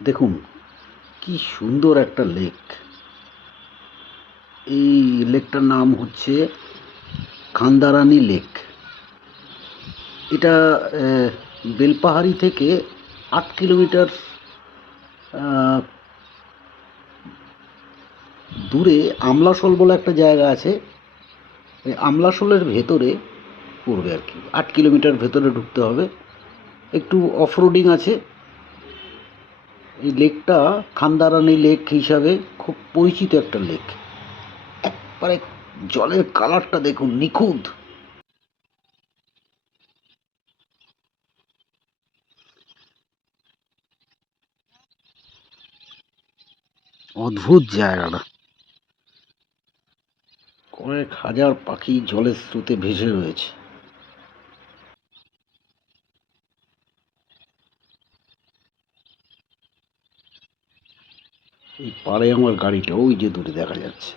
দেখুন কি সুন্দর একটা লেক। এই লেকটার নাম হচ্ছে খান্দারানি লেক। এটা বেলপাহাড়ি থেকে 8 কিলোমিটার দূরে আমলাশোল বলে একটা জায়গা আছে। এই আমলাশোলের ভেতরে পড়বে আর কি, 8 কিলোমিটার ভেতরে ঢুকতে হবে। একটু অফরোডিং আছে। এই লেকটা খান্দারানি লেক হিসাবে খুব পরিচিত একটা লেক। একবারে জলের কালারটা দেখুন, নিখুঁত। অদ্ভুত জায়গাটা। কয়েক হাজার পাখি জলের স্রোতে ভেসে রয়েছে। এই পাড়ে আমার গাড়িটা ওই যে দূরে দেখা যাচ্ছে।